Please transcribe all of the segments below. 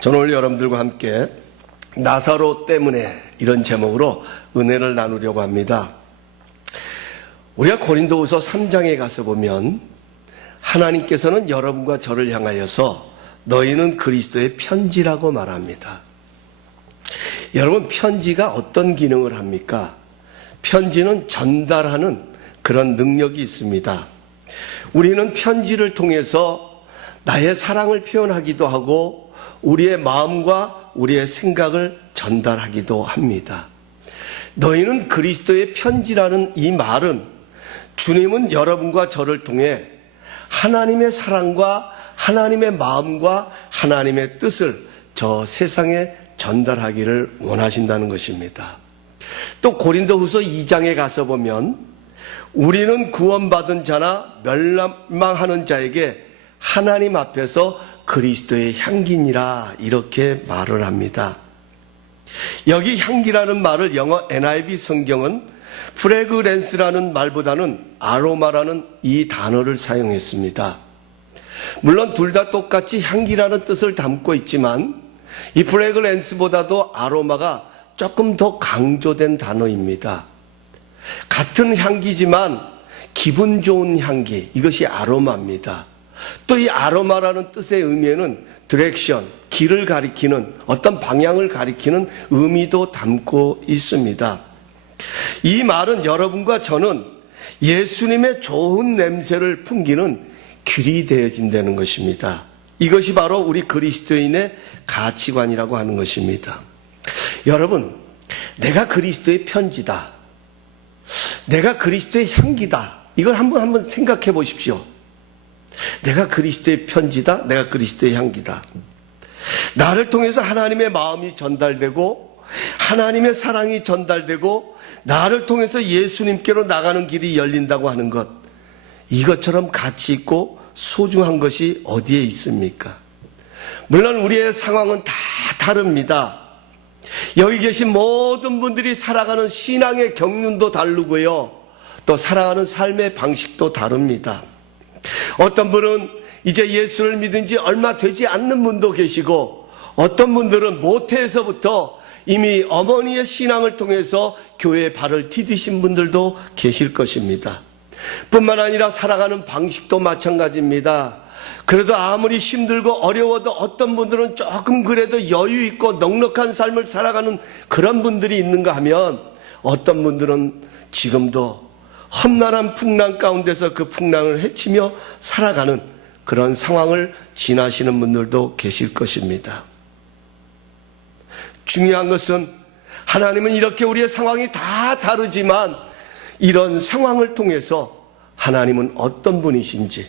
저는 오늘 여러분들과 함께 나사로 때문에 이런 제목으로 은혜를 나누려고 합니다. 우리가 고린도후서 3장에 가서 보면 하나님께서는 여러분과 저를 향하여서 너희는 그리스도의 편지라고 말합니다. 여러분, 편지가 어떤 기능을 합니까? 편지는 전달하는 그런 능력이 있습니다. 우리는 편지를 통해서 나의 사랑을 표현하기도 하고 우리의 마음과 우리의 생각을 전달하기도 합니다. 너희는 그리스도의 편지라는 이 말은 주님은 여러분과 저를 통해 하나님의 사랑과 하나님의 마음과 하나님의 뜻을 저 세상에 전달하기를 원하신다는 것입니다. 또 고린도후서 2장에 가서 보면 우리는 구원받은 자나 멸망하는 자에게 하나님 앞에서 그리스도의 향기니라 이렇게 말을 합니다. 여기 향기라는 말을 영어 NIV 성경은 프레그랜스라는 말보다는 아로마라는 이 단어를 사용했습니다. 물론 둘 다 똑같이 향기라는 뜻을 담고 있지만 이 프레그랜스보다도 아로마가 조금 더 강조된 단어입니다. 같은 향기지만 기분 좋은 향기, 이것이 아로마입니다. 또 이 아로마라는 뜻의 의미에는 디렉션, 길을 가리키는 어떤 방향을 가리키는 의미도 담고 있습니다. 이 말은 여러분과 저는 예수님의 좋은 냄새를 풍기는 길이 되어진다는 것입니다. 이것이 바로 우리 그리스도인의 가치관이라고 하는 것입니다. 여러분, 내가 그리스도의 편지다, 내가 그리스도의 향기다, 이걸 한번 생각해 보십시오. 내가 그리스도의 편지다, 내가 그리스도의 향기다. 나를 통해서 하나님의 마음이 전달되고 하나님의 사랑이 전달되고 나를 통해서 예수님께로 나가는 길이 열린다고 하는 것, 이것처럼 가치 있고 소중한 것이 어디에 있습니까? 물론 우리의 상황은 다 다릅니다. 여기 계신 모든 분들이 살아가는 신앙의 경륜도 다르고요, 또 살아가는 삶의 방식도 다릅니다. 어떤 분은 이제 예수를 믿은 지 얼마 되지 않는 분도 계시고, 어떤 분들은 모태에서부터 이미 어머니의 신앙을 통해서 교회에 발을 디디신 분들도 계실 것입니다. 뿐만 아니라 살아가는 방식도 마찬가지입니다. 그래도 아무리 힘들고 어려워도 어떤 분들은 조금 그래도 여유 있고 넉넉한 삶을 살아가는 그런 분들이 있는가 하면, 어떤 분들은 지금도 험난한 풍랑 가운데서 그 풍랑을 헤치며 살아가는 그런 상황을 지나시는 분들도 계실 것입니다. 중요한 것은 하나님은 이렇게 우리의 상황이 다 다르지만 이런 상황을 통해서 하나님은 어떤 분이신지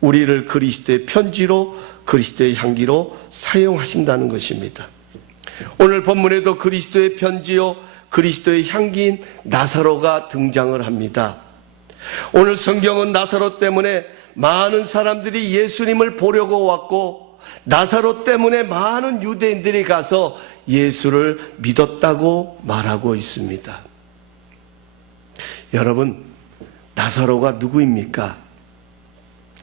우리를 그리스도의 편지로, 그리스도의 향기로 사용하신다는 것입니다. 오늘 본문에도 그리스도의 편지요, 그리스도의 향기인 나사로가 등장을 합니다. 오늘 성경은 나사로 때문에 많은 사람들이 예수님을 보려고 왔고, 나사로 때문에 많은 유대인들이 가서 예수를 믿었다고 말하고 있습니다. 여러분, 나사로가 누구입니까?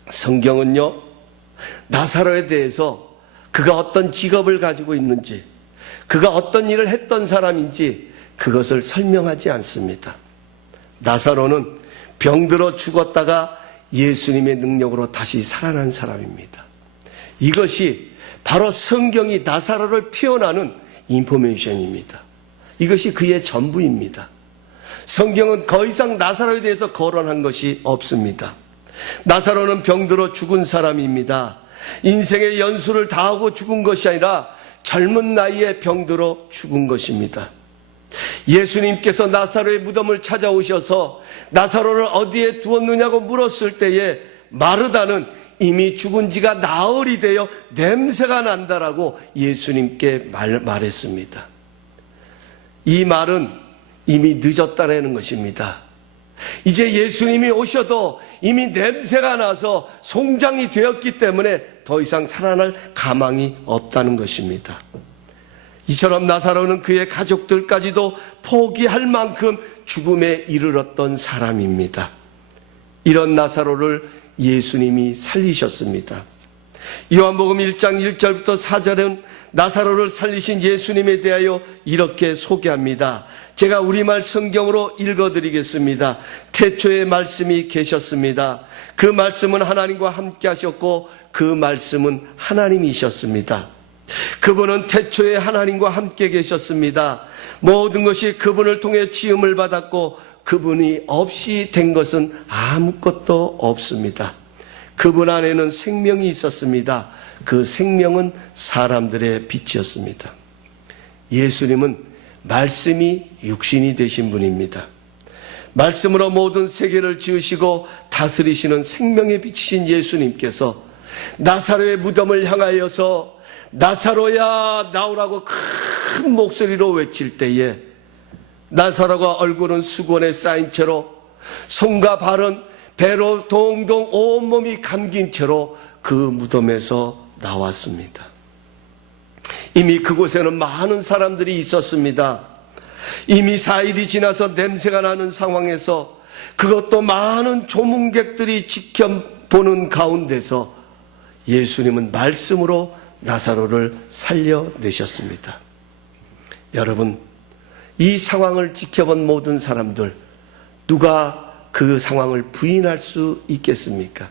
성경은요, 나사로에 대해서 그가 어떤 직업을 가지고 있는지, 그가 어떤 일을 했던 사람인지 그것을 설명하지 않습니다. 나사로는 병들어 죽었다가 예수님의 능력으로 다시 살아난 사람입니다. 이것이 바로 성경이 나사로를 표현하는 인포메이션입니다. 이것이 그의 전부입니다. 성경은 더 이상 나사로에 대해서 거론한 것이 없습니다. 나사로는 병들어 죽은 사람입니다. 인생의 연수를 다하고 죽은 것이 아니라 젊은 나이에 병들어 죽은 것입니다. 예수님께서 나사로의 무덤을 찾아오셔서 나사로를 어디에 두었느냐고 물었을 때에 마르다는 이미 죽은 지가 나흘이 되어 냄새가 난다라고 예수님께 말했습니다. 이 말은 이미 늦었다라는 것입니다. 이제 예수님이 오셔도 이미 냄새가 나서 송장이 되었기 때문에 더 이상 살아날 가망이 없다는 것입니다. 이처럼 나사로는 그의 가족들까지도 포기할 만큼 죽음에 이르렀던 사람입니다. 이런 나사로를 예수님이 살리셨습니다. 요한복음 1장 1절부터 4절은 나사로를 살리신 예수님에 대하여 이렇게 소개합니다. 제가 우리말 성경으로 읽어드리겠습니다. 태초에 말씀이 계셨습니다. 그 말씀은 하나님과 함께 하셨고 그 말씀은 하나님이셨습니다. 그분은 태초에 하나님과 함께 계셨습니다. 모든 것이 그분을 통해 지음을 받았고 그분이 없이 된 것은 아무것도 없습니다. 그분 안에는 생명이 있었습니다. 그 생명은 사람들의 빛이었습니다. 예수님은 말씀이 육신이 되신 분입니다. 말씀으로 모든 세계를 지으시고 다스리시는 생명의 빛이신 예수님께서 나사로의 무덤을 향하여서 나사로야 나오라고 큰 목소리로 외칠 때에 나사로가 얼굴은 수건에 쌓인 채로 손과 발은 배로 동동 온몸이 감긴 채로 그 무덤에서 나왔습니다. 이미 그곳에는 많은 사람들이 있었습니다. 이미 4일이 지나서 냄새가 나는 상황에서 그것도 많은 조문객들이 지켜보는 가운데서 예수님은 말씀으로 나사로를 살려내셨습니다. 여러분, 이 상황을 지켜본 모든 사람들, 누가 그 상황을 부인할 수 있겠습니까?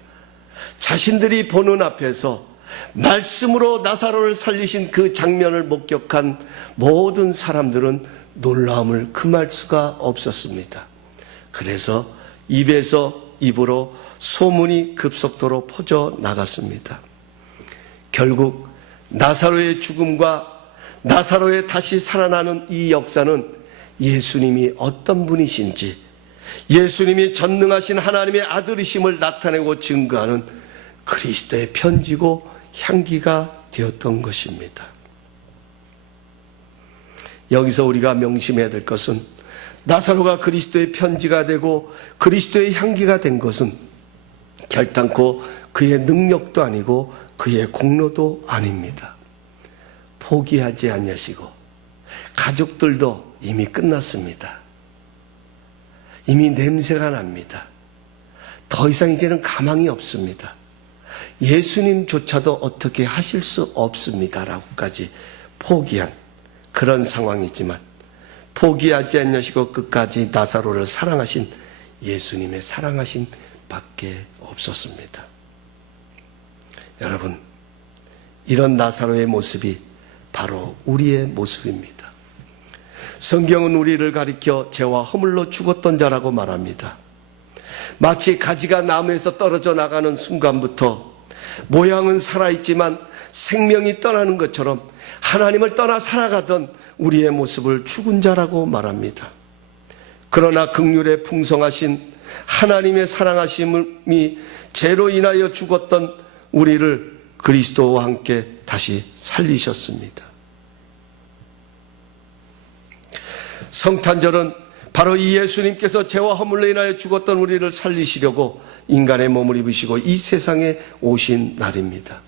자신들이 보는 앞에서 말씀으로 나사로를 살리신 그 장면을 목격한 모든 사람들은 놀라움을 금할 수가 없었습니다. 그래서 입에서 입으로 소문이 급속도로 퍼져 나갔습니다. 결국 나사로의 죽음과 나사로의 다시 살아나는 이 역사는 예수님이 어떤 분이신지, 예수님이 전능하신 하나님의 아들이심을 나타내고 증거하는 그리스도의 편지고 향기가 되었던 것입니다. 여기서 우리가 명심해야 될 것은 나사로가 그리스도의 편지가 되고 그리스도의 향기가 된 것은 결단코 그의 능력도 아니고 그의 공로도 아닙니다. 포기하지 아니하시고 가족들도 이미 끝났습니다. 이미 냄새가 납니다. 더 이상 이제는 가망이 없습니다. 예수님조차도 어떻게 하실 수 없습니다라고까지 포기한 그런 상황이지만 포기하지 않으시고 끝까지 나사로를 사랑하신 예수님의 사랑하심 밖에 없었습니다. 여러분, 이런 나사로의 모습이 바로 우리의 모습입니다. 성경은 우리를 가리켜 죄와 허물로 죽었던 자라고 말합니다. 마치 가지가 나무에서 떨어져 나가는 순간부터 모양은 살아있지만 생명이 떠나는 것처럼 하나님을 떠나 살아가던 우리의 모습을 죽은 자라고 말합니다. 그러나 긍휼에 풍성하신 하나님의 사랑하심이 죄로 인하여 죽었던 우리를 그리스도와 함께 다시 살리셨습니다. 성탄절은 바로 이 예수님께서 죄와 허물로 인하여 죽었던 우리를 살리시려고 인간의 몸을 입으시고 이 세상에 오신 날입니다.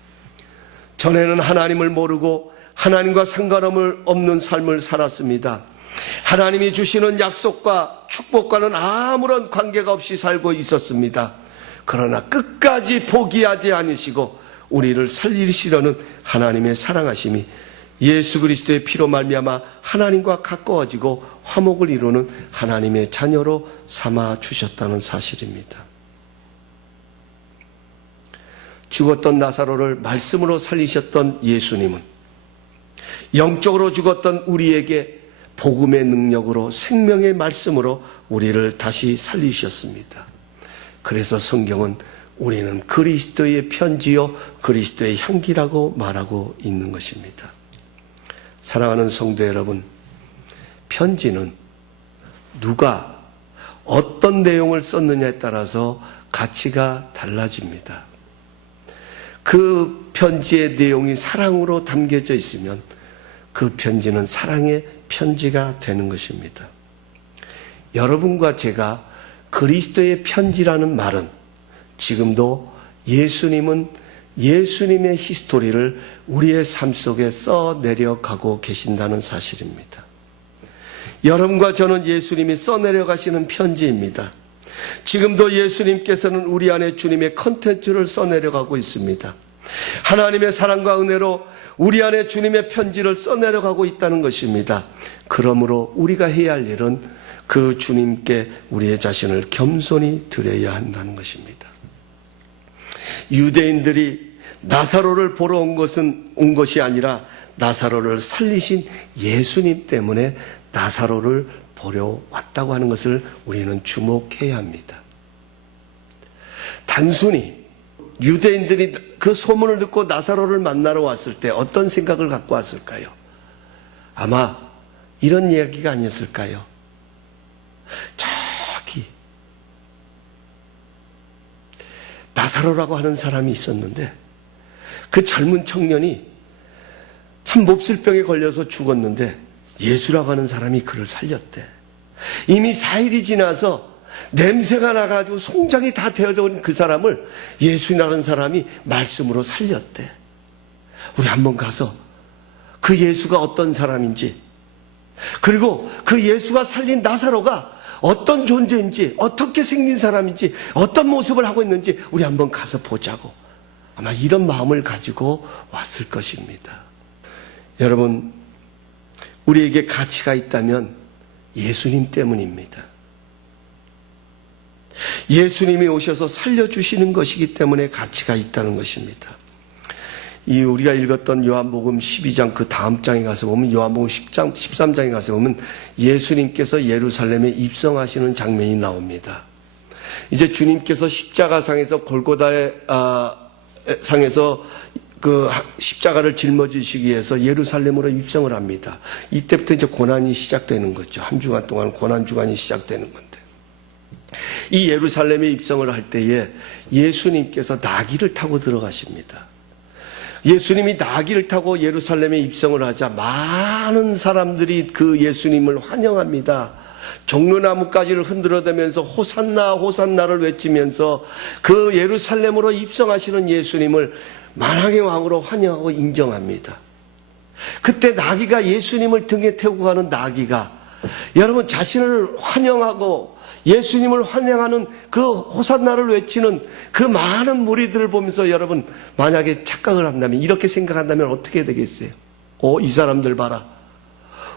전에는 하나님을 모르고 하나님과 상관없는 삶을 살았습니다. 하나님이 주시는 약속과 축복과는 아무런 관계가 없이 살고 있었습니다. 그러나 끝까지 포기하지 않으시고 우리를 살리시려는 하나님의 사랑하심이 예수 그리스도의 피로 말미암아 하나님과 가까워지고 화목을 이루는 하나님의 자녀로 삼아 주셨다는 사실입니다. 죽었던 나사로를 말씀으로 살리셨던 예수님은 영적으로 죽었던 우리에게 복음의 능력으로 생명의 말씀으로 우리를 다시 살리셨습니다. 그래서 성경은 우리는 그리스도의 편지요 그리스도의 향기라고 말하고 있는 것입니다. 사랑하는 성도 여러분, 편지는 누가 어떤 내용을 썼느냐에 따라서 가치가 달라집니다. 그 편지의 내용이 사랑으로 담겨져 있으면 그 편지는 사랑의 편지가 되는 것입니다. 여러분과 제가 그리스도의 편지라는 말은 지금도 예수님은 예수님의 히스토리를 우리의 삶 속에 써내려가고 계신다는 사실입니다. 여러분과 저는 예수님이 써내려가시는 편지입니다. 지금도 예수님께서는 우리 안에 주님의 컨텐츠를 써내려가고 있습니다. 하나님의 사랑과 은혜로 우리 안에 주님의 편지를 써내려가고 있다는 것입니다. 그러므로 우리가 해야 할 일은 그 주님께 우리의 자신을 겸손히 드려야 한다는 것입니다. 유대인들이 나사로를 보러 온 것이 아니라 나사로를 살리신 예수님 때문에 나사로를 보러 왔다고 하는 것을 우리는 주목해야 합니다. 단순히 유대인들이 그 소문을 듣고 나사로를 만나러 왔을 때 어떤 생각을 갖고 왔을까요? 아마 이런 이야기가 아니었을까요? 저기 나사로라고 하는 사람이 있었는데 그 젊은 청년이 참 몹쓸 병에 걸려서 죽었는데 예수라고 하는 사람이 그를 살렸대. 이미 4일이 지나서 냄새가 나가지고 송장이 다 되어버린 그 사람을 예수라는 사람이 말씀으로 살렸대. 우리 한번 가서 그 예수가 어떤 사람인지, 그리고 그 예수가 살린 나사로가 어떤 존재인지, 어떻게 생긴 사람인지, 어떤 모습을 하고 있는지 우리 한번 가서 보자고, 아마 이런 마음을 가지고 왔을 것입니다. 여러분, 우리에게 가치가 있다면 예수님 때문입니다. 예수님이 오셔서 살려주시는 것이기 때문에 가치가 있다는 것입니다. 이 우리가 읽었던 요한복음 12장 그 다음 장에 가서 보면, 요한복음 10장, 13장에 가서 보면 예수님께서 예루살렘에 입성하시는 장면이 나옵니다. 이제 주님께서 십자가상에서 골고다의 상에서 그 십자가를 짊어지시기 위해서 예루살렘으로 입성을 합니다. 이때부터 이제 고난이 시작되는 거죠. 한 주간 동안 고난 주간이 시작되는 건데, 이 예루살렘에 입성을 할 때에 예수님께서 나귀를 타고 들어가십니다. 예수님이 나귀를 타고 예루살렘에 입성을 하자 많은 사람들이 그 예수님을 환영합니다. 종려나무가지를 흔들어대면서 호산나 호산나를 외치면서 그 예루살렘으로 입성하시는 예수님을 만왕의 왕으로 환영하고 인정합니다. 그때 나귀가, 예수님을 등에 태우고 가는 나귀가, 여러분, 자신을 환영하고 예수님을 환영하는 그 호산나를 외치는 그 많은 무리들을 보면서 여러분, 만약에 착각을 한다면, 이렇게 생각한다면 어떻게 되겠어요? 이 사람들 봐라.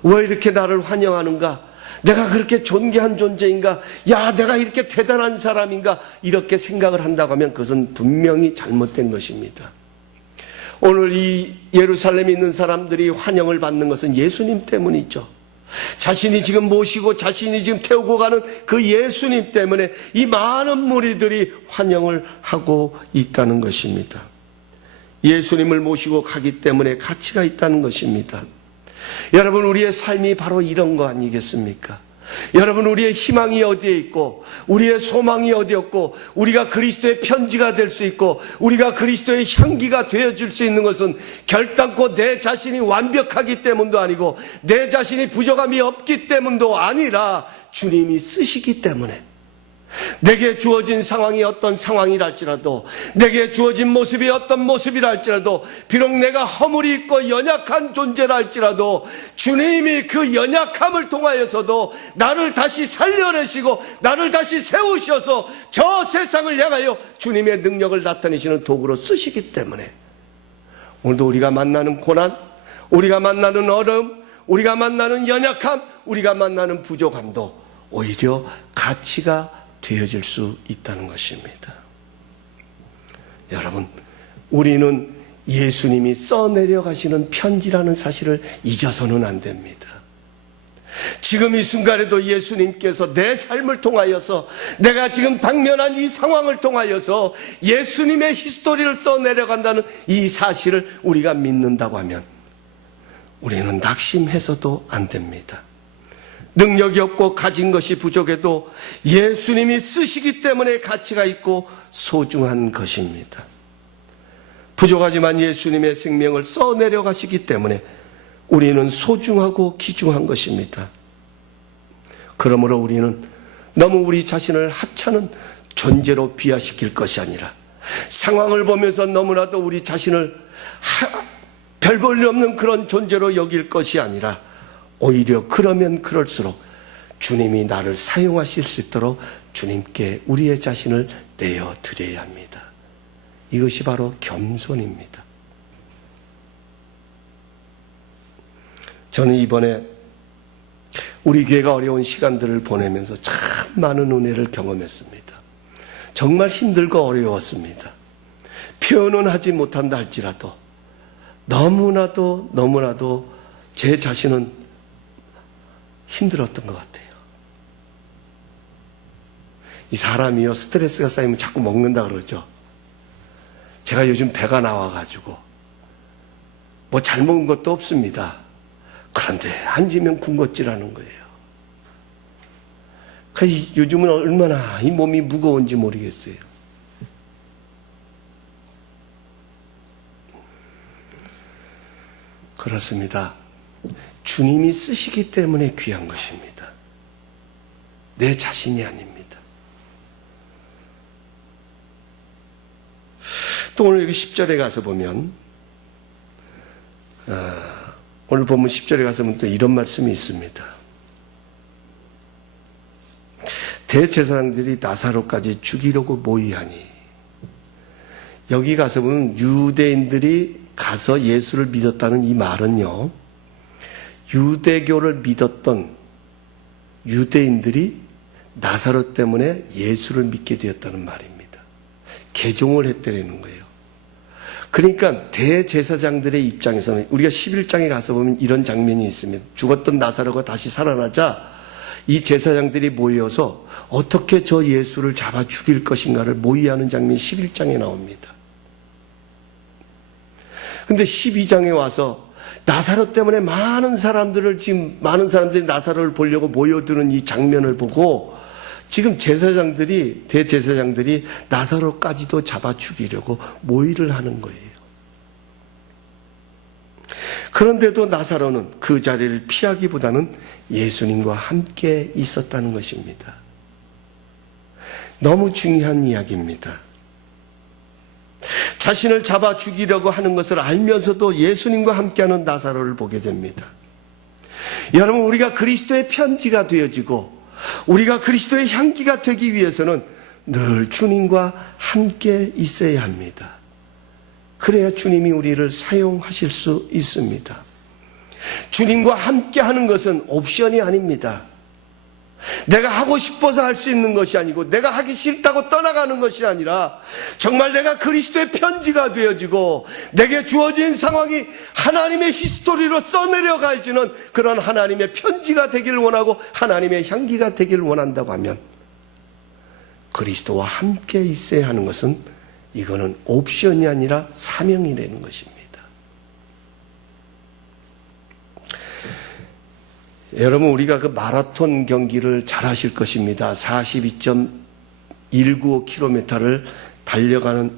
왜 이렇게 나를 환영하는가? 내가 그렇게 존귀한 존재인가? 야, 내가 이렇게 대단한 사람인가? 이렇게 생각을 한다고 하면 그것은 분명히 잘못된 것입니다. 오늘 이 예루살렘에 있는 사람들이 환영을 받는 것은 예수님 때문이죠. 자신이 지금 모시고 자신이 지금 태우고 가는 그 예수님 때문에 이 많은 무리들이 환영을 하고 있다는 것입니다. 예수님을 모시고 가기 때문에 가치가 있다는 것입니다. 여러분, 우리의 삶이 바로 이런 거 아니겠습니까? 여러분, 우리의 희망이 어디에 있고, 우리의 소망이 어디였고, 우리가 그리스도의 편지가 될 수 있고, 우리가 그리스도의 향기가 되어줄 수 있는 것은 결단코 내 자신이 완벽하기 때문도 아니고, 내 자신이 부족함이 없기 때문도 아니라 주님이 쓰시기 때문에, 내게 주어진 상황이 어떤 상황이랄지라도, 내게 주어진 모습이 어떤 모습이랄지라도, 비록 내가 허물이 있고 연약한 존재랄지라도 주님이 그 연약함을 통하여서도 나를 다시 살려내시고 나를 다시 세우셔서 저 세상을 향하여 주님의 능력을 나타내시는 도구로 쓰시기 때문에, 오늘도 우리가 만나는 고난, 우리가 만나는 어려움, 우리가 만나는 연약함, 우리가 만나는 부족함도 오히려 가치가 되어질 수 있다는 것입니다. 여러분, 우리는 예수님이 써내려 가시는 편지라는 사실을 잊어서는 안 됩니다. 지금 이 순간에도 예수님께서 내 삶을 통하여서, 내가 지금 당면한 이 상황을 통하여서 예수님의 히스토리를 써내려간다는 이 사실을 우리가 믿는다고 하면 우리는 낙심해서도 안 됩니다. 능력이 없고 가진 것이 부족해도 예수님이 쓰시기 때문에 가치가 있고 소중한 것입니다. 부족하지만 예수님의 생명을 써내려 가시기 때문에 우리는 소중하고 귀중한 것입니다. 그러므로 우리는 너무 우리 자신을 하찮은 존재로 비하시킬 것이 아니라, 상황을 보면서 너무나도 우리 자신을 별 볼 일 없는 그런 존재로 여길 것이 아니라, 오히려 그러면 그럴수록 주님이 나를 사용하실 수 있도록 주님께 우리의 자신을 내어드려야 합니다. 이것이 바로 겸손입니다. 저는 이번에 우리 교회가 어려운 시간들을 보내면서 참 많은 은혜를 경험했습니다. 정말 힘들고 어려웠습니다. 표현은 하지 못한다 할지라도 너무나도 제 자신은 힘들었던 것 같아요. 이 사람이요, 스트레스가 쌓이면 자꾸 먹는다 그러죠. 제가 요즘 배가 나와가지고 뭐 잘 먹은 것도 없습니다. 그런데 앉으면 군것질하는 거예요. 요즘은 얼마나 이 몸이 무거운지 모르겠어요. 그렇습니다. 주님이 쓰시기 때문에 귀한 것입니다. 내 자신이 아닙니다. 또 오늘 여기 10절에 가서 보면 오늘 보면 10절에 가서 보면 또 이런 말씀이 있습니다. 대제사장들이 나사로까지 죽이려고 모의하니, 여기 가서 보면 유대인들이 가서 예수를 믿었다는 이 말은요, 유대교를 믿었던 유대인들이 나사로 때문에 예수를 믿게 되었다는 말입니다. 개종을 했다는 거예요. 그러니까 대제사장들의 입장에서는, 우리가 11장에 가서 보면 이런 장면이 있습니다. 죽었던 나사로가 다시 살아나자 이 제사장들이 모여서 어떻게 저 예수를 잡아 죽일 것인가를 모의하는 장면이 11장에 나옵니다. 근데 12장에 와서 나사로 때문에 많은 사람들이 나사로를 보려고 모여드는 이 장면을 보고 지금 대제사장들이 나사로까지도 잡아 죽이려고 모의를 하는 거예요. 그런데도 나사로는 그 자리를 피하기보다는 예수님과 함께 있었다는 것입니다. 너무 중요한 이야기입니다. 자신을 잡아 죽이려고 하는 것을 알면서도 예수님과 함께하는 나사로를 보게 됩니다. 여러분, 우리가 그리스도의 편지가 되어지고 우리가 그리스도의 향기가 되기 위해서는 늘 주님과 함께 있어야 합니다. 그래야 주님이 우리를 사용하실 수 있습니다. 주님과 함께 하는 것은 옵션이 아닙니다. 내가 하고 싶어서 할 수 있는 것이 아니고, 내가 하기 싫다고 떠나가는 것이 아니라 정말 내가 그리스도의 편지가 되어지고 내게 주어진 상황이 하나님의 히스토리로 써내려가지는 그런 하나님의 편지가 되기를 원하고 하나님의 향기가 되기를 원한다고 하면, 그리스도와 함께 있어야 하는 것은 이거는 옵션이 아니라 사명이라는 것입니다. 여러분, 우리가 그 마라톤 경기를 잘 하실 것입니다. 42.195km를 달려가는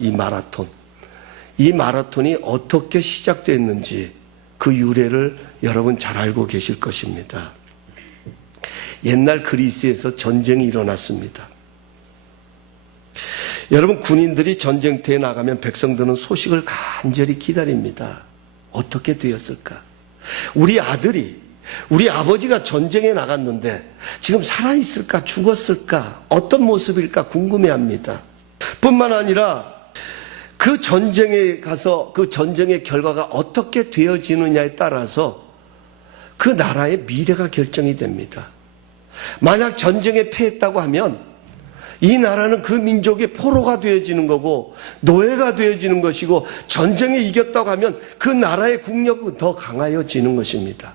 이 마라톤이 어떻게 시작됐는지 그 유래를 여러분 잘 알고 계실 것입니다. 옛날 그리스에서 전쟁이 일어났습니다. 여러분, 군인들이 전쟁터에 나가면 백성들은 소식을 간절히 기다립니다. 어떻게 되었을까? 우리 아버지가 전쟁에 나갔는데 지금 살아있을까, 죽었을까, 어떤 모습일까 궁금해합니다. 뿐만 아니라 그 전쟁에 가서 그 전쟁의 결과가 어떻게 되어지느냐에 따라서 그 나라의 미래가 결정이 됩니다. 만약 전쟁에 패했다고 하면 이 나라는 그 민족의 포로가 되어지는 거고 노예가 되어지는 것이고, 전쟁에 이겼다고 하면 그 나라의 국력은 더 강하여지는 것입니다.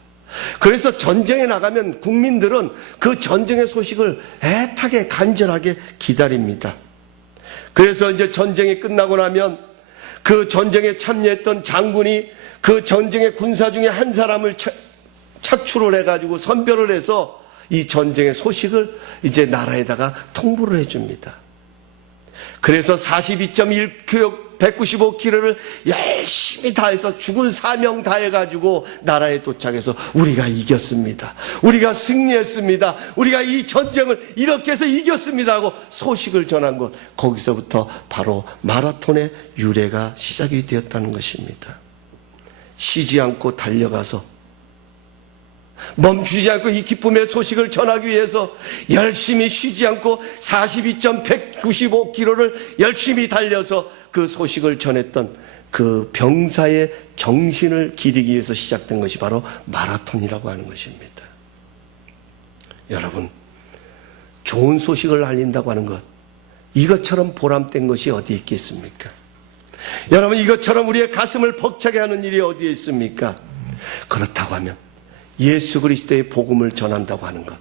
그래서 전쟁에 나가면 국민들은 그 전쟁의 소식을 애타게 간절하게 기다립니다. 그래서 이제 전쟁이 끝나고 나면 그 전쟁에 참여했던 장군이 그 전쟁의 군사 중에 한 사람을 차출을 해가지고 선별을 해서 이 전쟁의 소식을 이제 나라에다가 통보를 해줍니다. 그래서 42.1km, 195km를 열심히 다해서 죽은 사명 다해가지고 나라에 도착해서 우리가 이겼습니다. 우리가 승리했습니다. 우리가 이 전쟁을 이렇게 해서 이겼습니다 하고 소식을 전한 것, 거기서부터 바로 마라톤의 유래가 시작이 되었다는 것입니다. 쉬지 않고 달려가서, 멈추지 않고 이 기쁨의 소식을 전하기 위해서 열심히 쉬지 않고 42.195km를 열심히 달려서 그 소식을 전했던 그 병사의 정신을 기리기 위해서 시작된 것이 바로 마라톤이라고 하는 것입니다. 여러분, 좋은 소식을 알린다고 하는 것, 이것처럼 보람된 것이 어디에 있겠습니까? 여러분, 이것처럼 우리의 가슴을 벅차게 하는 일이 어디에 있습니까? 그렇다고 하면 예수 그리스도의 복음을 전한다고 하는 것,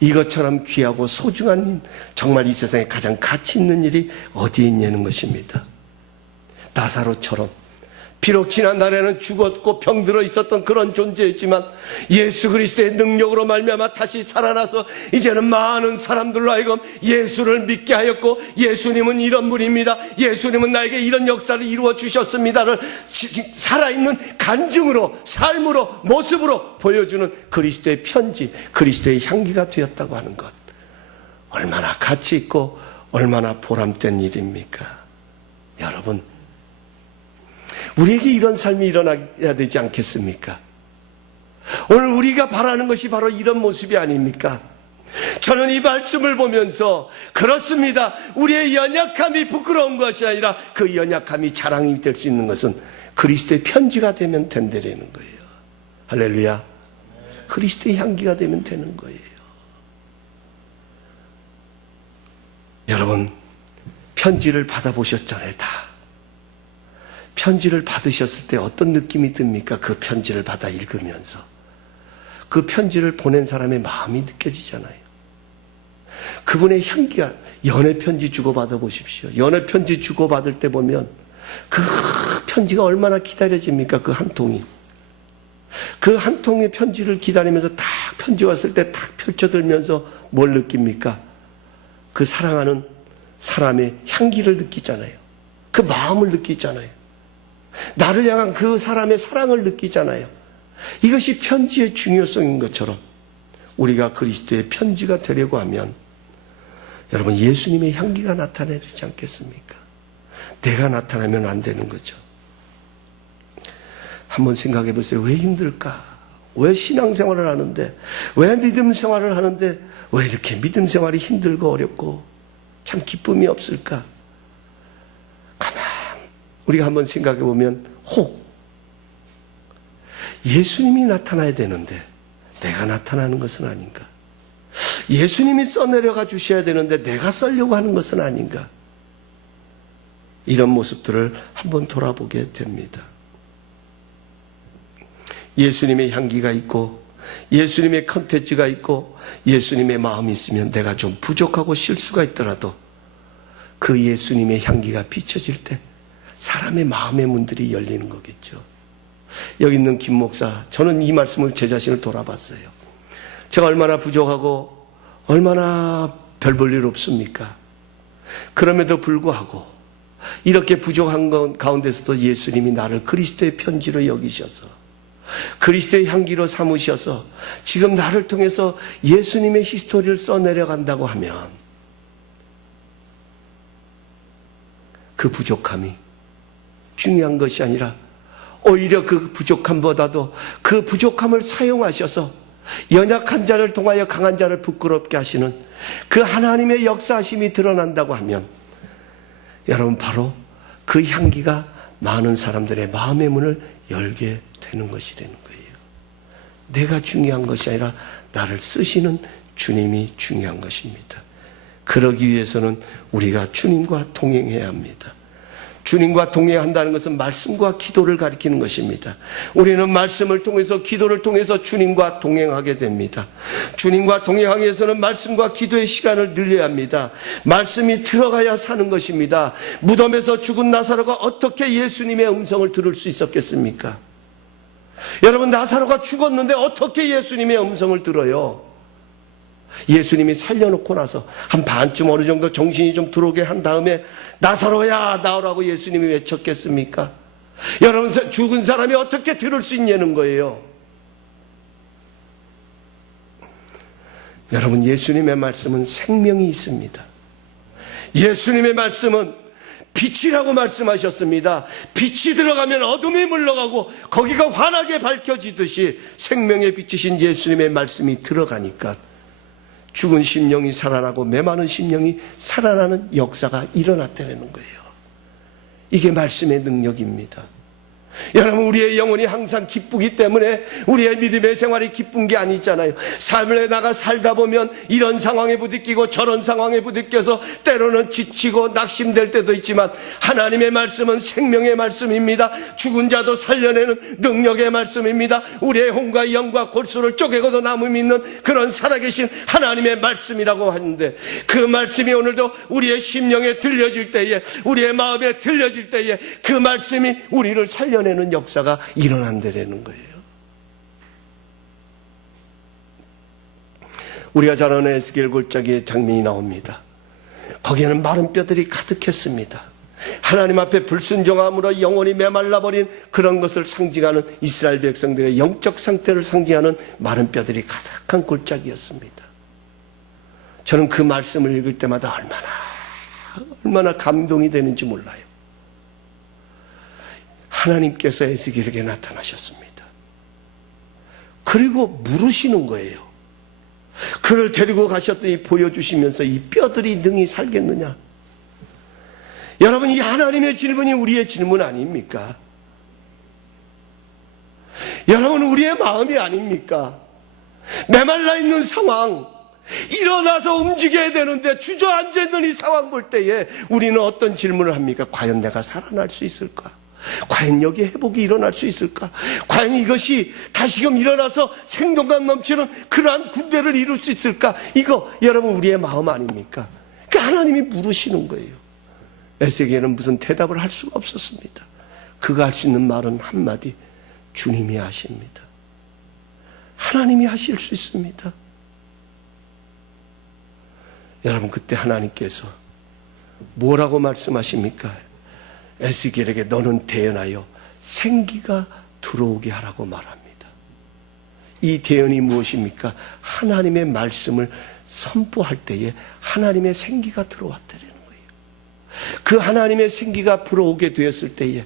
이것처럼 귀하고 소중한 일, 정말 이 세상에 가장 가치 있는 일이 어디에 있냐는 것입니다. 나사로처럼 비록 지난날에는 죽었고 병들어 있었던 그런 존재였지만 예수 그리스도의 능력으로 말미암아 다시 살아나서 이제는 많은 사람들로 하여금 예수를 믿게 하였고, 예수님은 이런 분입니다, 예수님은 나에게 이런 역사를 이루어 주셨습니다를 살아있는 간증으로, 삶으로, 모습으로 보여주는 그리스도의 편지, 그리스도의 향기가 되었다고 하는 것, 얼마나 가치 있고 얼마나 보람된 일입니까? 여러분, 우리에게 이런 삶이 일어나야 되지 않겠습니까? 오늘 우리가 바라는 것이 바로 이런 모습이 아닙니까? 저는 이 말씀을 보면서 그렇습니다. 우리의 연약함이 부끄러운 것이 아니라 그 연약함이 자랑이 될 수 있는 것은 그리스도의 편지가 되면 된다는 거예요. 할렐루야. 그리스도의 향기가 되면 되는 거예요. 여러분, 편지를 받아보셨잖아요. 다 편지를 받으셨을 때 어떤 느낌이 듭니까? 그 편지를 받아 읽으면서 그 편지를 보낸 사람의 마음이 느껴지잖아요. 그분의 향기가, 연애 편지 주고받아 보십시오. 연애 편지 주고받을 때 보면 그 편지가 얼마나 기다려집니까? 그 한 통이, 그 한 통의 편지를 기다리면서 딱 편지 왔을 때 딱 펼쳐들면서 뭘 느낍니까? 그 사랑하는 사람의 향기를 느끼잖아요. 그 마음을 느끼잖아요. 나를 향한 그 사람의 사랑을 느끼잖아요. 이것이 편지의 중요성인 것처럼 우리가 그리스도의 편지가 되려고 하면 여러분, 예수님의 향기가 나타나야 되지 않겠습니까? 내가 나타나면 안 되는 거죠. 한번 생각해 보세요. 왜 힘들까? 왜 신앙생활을 하는데, 왜 믿음 생활을 하는데 왜 이렇게 믿음 생활이 힘들고 어렵고 참 기쁨이 없을까? 우리가 한번 생각해 보면 혹 예수님이 나타나야 되는데 내가 나타나는 것은 아닌가? 예수님이 써내려가 주셔야 되는데 내가 쓰려고 하는 것은 아닌가? 이런 모습들을 한번 돌아보게 됩니다. 예수님의 향기가 있고 예수님의 컨텐츠가 있고 예수님의 마음이 있으면 내가 좀 부족하고 실수가 있더라도 그 예수님의 향기가 비춰질 때 사람의 마음의 문들이 열리는 거겠죠. 여기 있는 김 목사, 저는 이 말씀을 제 자신을 돌아봤어요. 제가 얼마나 부족하고 얼마나 별 볼 일 없습니까? 그럼에도 불구하고 이렇게 부족한 것 가운데서도 예수님이 나를 그리스도의 편지로 여기셔서 그리스도의 향기로 삼으셔서 지금 나를 통해서 예수님의 히스토리를 써내려간다고 하면 그 부족함이 중요한 것이 아니라 오히려 그 부족함보다도 그 부족함을 사용하셔서 연약한 자를 통하여 강한 자를 부끄럽게 하시는 그 하나님의 역사하심이 드러난다고 하면 여러분, 바로 그 향기가 많은 사람들의 마음의 문을 열게 되는 것이라는 거예요. 내가 중요한 것이 아니라 나를 쓰시는 주님이 중요한 것입니다. 그러기 위해서는 우리가 주님과 동행해야 합니다. 주님과 동행한다는 것은 말씀과 기도를 가리키는 것입니다. 우리는 말씀을 통해서, 기도를 통해서 주님과 동행하게 됩니다. 주님과 동행하기 위해서는 말씀과 기도의 시간을 늘려야 합니다. 말씀이 들어가야 사는 것입니다. 무덤에서 죽은 나사로가 어떻게 예수님의 음성을 들을 수 있었겠습니까? 여러분, 나사로가 죽었는데 어떻게 예수님의 음성을 들어요? 예수님이 살려놓고 나서 한 반쯤 어느 정도 정신이 좀 들어오게 한 다음에 나사로야 나오라고 예수님이 외쳤겠습니까? 여러분, 죽은 사람이 어떻게 들을 수 있냐는 거예요. 여러분, 예수님의 말씀은 생명이 있습니다. 예수님의 말씀은 빛이라고 말씀하셨습니다. 빛이 들어가면 어둠이 물러가고 거기가 환하게 밝혀지듯이 생명의 빛이신 예수님의 말씀이 들어가니까 죽은 심령이 살아나고 메마른 심령이 살아나는 역사가 일어났다는 거예요. 이게 말씀의 능력입니다. 여러분, 우리의 영혼이 항상 기쁘기 때문에 우리의 믿음의 생활이 기쁜 게 아니잖아요. 삶에 나가 살다 보면 이런 상황에 부딪히고 저런 상황에 부딪혀서 때로는 지치고 낙심될 때도 있지만, 하나님의 말씀은 생명의 말씀입니다. 죽은 자도 살려내는 능력의 말씀입니다. 우리의 혼과 영과 골수를 쪼개고도 남을 믿는 그런 살아계신 하나님의 말씀이라고 하는데, 그 말씀이 오늘도 우리의 심령에 들려질 때에, 우리의 마음에 들려질 때에 그 말씀이 우리를 살려내는 역사가 일어난다는 거예요. 우리가 잘 아는 에스겔 골짜기의 장면이 나옵니다. 거기에는 마른 뼈들이 가득했습니다. 하나님 앞에 불순종함으로 영혼이 메말라버린 그런 것을 상징하는 이스라엘 백성들의 영적 상태를 상징하는 마른 뼈들이 가득한 골짜기였습니다. 저는 그 말씀을 읽을 때마다 얼마나 감동이 되는지 몰라요. 하나님께서 에스겔에게 나타나셨습니다. 그리고 물으시는 거예요. 그를 데리고 가셨더니 보여주시면서 이 뼈들이 능히 살겠느냐? 여러분, 이 하나님의 질문이 우리의 질문 아닙니까? 여러분, 우리의 마음이 아닙니까? 메말라 있는 상황, 일어나서 움직여야 되는데 주저앉아 있는 이 상황 볼 때에 우리는 어떤 질문을 합니까? 과연 내가 살아날 수 있을까? 과연 여기 회복이 일어날 수 있을까? 과연 이것이 다시금 일어나서 생동감 넘치는 그러한 군대를 이룰 수 있을까? 이거 여러분, 우리의 마음 아닙니까? 그 하나님이 물으시는 거예요. 에스겔은 무슨 대답을 할 수가 없었습니다. 그가 할 수 있는 말은 한마디: 주님이 하십니다. 하나님이 하실 수 있습니다. 여러분, 그때 하나님께서 뭐라고 말씀하십니까? 에스겔에게 너는 대언하여 생기가 들어오게 하라고 말합니다. 이 대언이 무엇입니까? 하나님의 말씀을 선포할 때에 하나님의 생기가 들어왔다는 거예요. 그 하나님의 생기가 불어오게 되었을 때에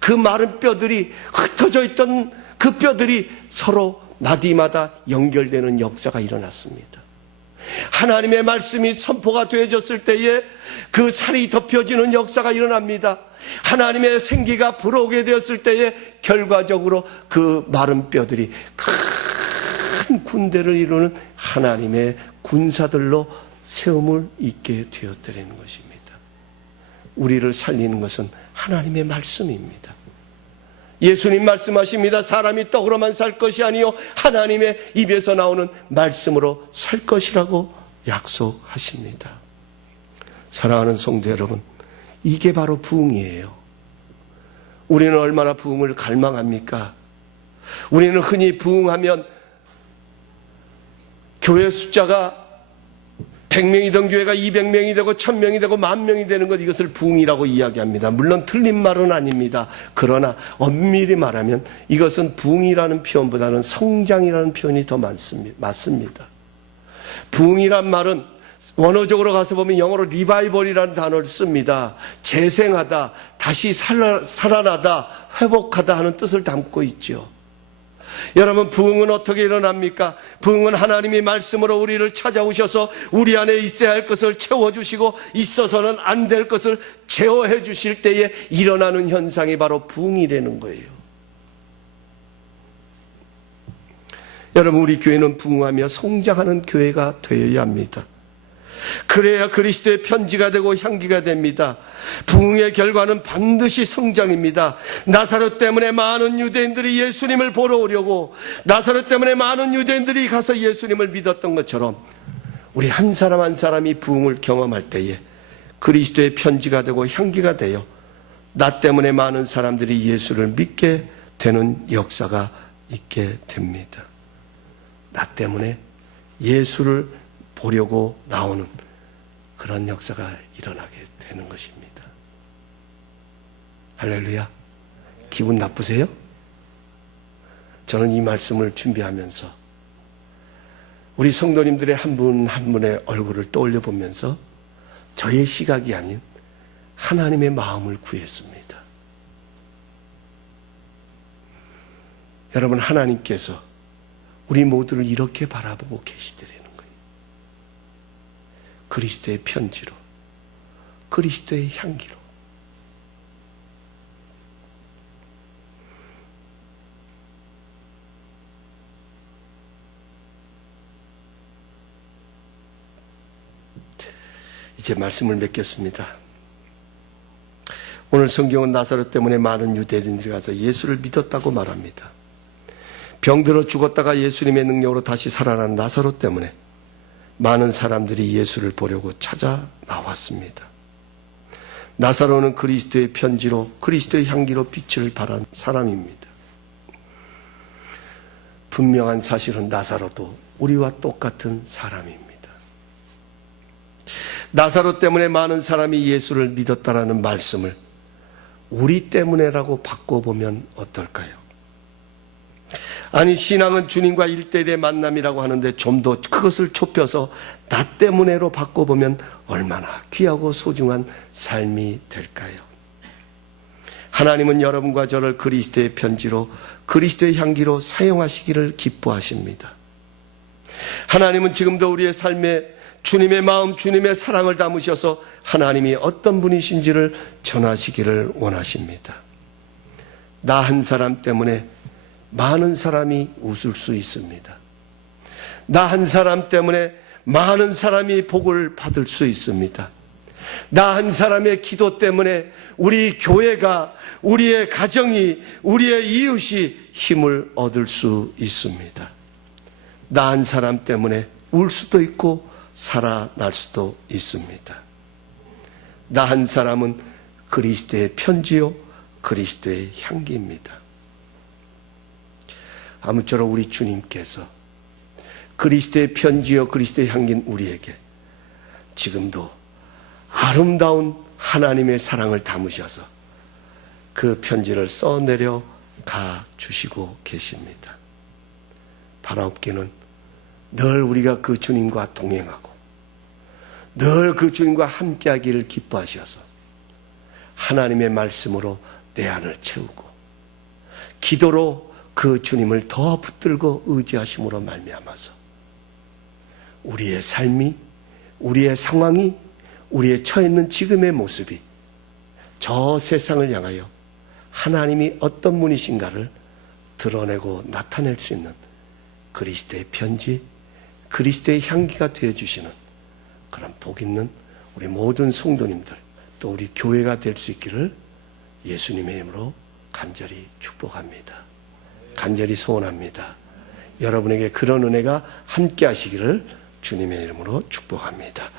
그 마른 뼈들이, 흩어져 있던 그 뼈들이 서로 나디마다 연결되는 역사가 일어났습니다. 하나님의 말씀이 선포가 되어졌을 때에 그 살이 덮여지는 역사가 일어납니다. 하나님의 생기가 불어오게 되었을 때에 결과적으로 그 마른 뼈들이 큰 군대를 이루는 하나님의 군사들로 세움을 입게 되었다는 것입니다. 우리를 살리는 것은 하나님의 말씀입니다. 예수님 말씀하십니다. 사람이 떡으로만 살 것이 아니요 하나님의 입에서 나오는 말씀으로 살 것이라고 약속하십니다. 사랑하는 성도 여러분, 이게 바로 부흥이에요. 우리는 얼마나 부흥을 갈망합니까? 우리는 흔히 부흥하면 교회 숫자가 100명이던 교회가 200명이 되고 1000명이 되고 10,000명이 되는 것, 이것을 부흥이라고 이야기합니다. 물론 틀린 말은 아닙니다. 그러나 엄밀히 말하면 이것은 부흥이라는 표현보다는 성장이라는 표현이 더 맞습니다. 부흥이란 말은 원어적으로 가서 보면 영어로 리바이벌이라는 단어를 씁니다. 재생하다, 다시 살아나다, 회복하다 하는 뜻을 담고 있죠. 여러분, 부흥은 어떻게 일어납니까? 부흥은 하나님이 말씀으로 우리를 찾아오셔서 우리 안에 있어야 할 것을 채워주시고 있어서는 안 될 것을 제어해 주실 때에 일어나는 현상이 바로 부흥이라는 거예요. 여러분, 우리 교회는 부흥하며 성장하는 교회가 되어야 합니다. 그래야 그리스도의 편지가 되고 향기가 됩니다. 부흥의 결과는 반드시 성장입니다. 나사렛 때문에 많은 유대인들이 예수님을 보러 오려고, 나사렛 때문에 많은 유대인들이 가서 예수님을 믿었던 것처럼 우리 한 사람 한 사람이 부흥을 경험할 때에 그리스도의 편지가 되고 향기가 되어 나 때문에 많은 사람들이 예수를 믿게 되는 역사가 있게 됩니다. 나 때문에 예수를 보려고 나오는 그런 역사가 일어나게 되는 것입니다. 할렐루야. 기분 나쁘세요? 저는 이 말씀을 준비하면서 우리 성도님들의 한 분 한 분의 얼굴을 떠올려 보면서 저의 시각이 아닌 하나님의 마음을 구했습니다. 여러분, 하나님께서 우리 모두를 이렇게 바라보고 계시더라고요. 그리스도의 편지로, 그리스도의 향기로, 이제 말씀을 맺겠습니다. 오늘 성경은 나사로 때문에 많은 유대인들이 가서 예수를 믿었다고 말합니다. 병들어 죽었다가 예수님의 능력으로 다시 살아난 나사로 때문에 많은 사람들이 예수를 보려고 찾아 나왔습니다. 나사로는 그리스도의 편지로, 그리스도의 향기로 빛을 발한 사람입니다. 분명한 사실은 나사로도 우리와 똑같은 사람입니다. 나사로 때문에 많은 사람이 예수를 믿었다라는 말씀을 우리 때문에라고 바꿔보면 어떨까요? 아니, 신앙은 주님과 1:1의 만남이라고 하는데 좀 더 그것을 좁혀서 나 때문에로 바꿔보면 얼마나 귀하고 소중한 삶이 될까요? 하나님은 여러분과 저를 그리스도의 편지로, 그리스도의 향기로 사용하시기를 기뻐하십니다. 하나님은 지금도 우리의 삶에 주님의 마음, 주님의 사랑을 담으셔서 하나님이 어떤 분이신지를 전하시기를 원하십니다. 나 한 사람 때문에 많은 사람이 웃을 수 있습니다. 나 한 사람 때문에 많은 사람이 복을 받을 수 있습니다. 나 한 사람의 기도 때문에 우리 교회가, 우리의 가정이, 우리의 이웃이 힘을 얻을 수 있습니다. 나 한 사람 때문에 울 수도 있고 살아날 수도 있습니다. 나 한 사람은 그리스도의 편지요, 그리스도의 향기입니다. 아무쪼록 우리 주님께서 그리스도의 편지요, 그리스도의 향기인 우리에게 지금도 아름다운 하나님의 사랑을 담으셔서 그 편지를 써내려 가 주시고 계십니다. 바라옵기는 늘 우리가 그 주님과 동행하고 늘 그 주님과 함께하기를 기뻐하셔서 하나님의 말씀으로 내 안을 채우고 기도로 그 주님을 더 붙들고 의지하심으로 말미암아서 우리의 삶이, 우리의 상황이, 우리의 처해 있는 지금의 모습이 저 세상을 향하여 하나님이 어떤 분이신가를 드러내고 나타낼 수 있는 그리스도의 편지, 그리스도의 향기가 되어주시는 그런 복 있는 우리 모든 성도님들, 또 우리 교회가 될 수 있기를 예수님의 이름으로 간절히 축복합니다. 간절히 소원합니다. 여러분에게 그런 은혜가 함께 하시기를 주님의 이름으로 축복합니다.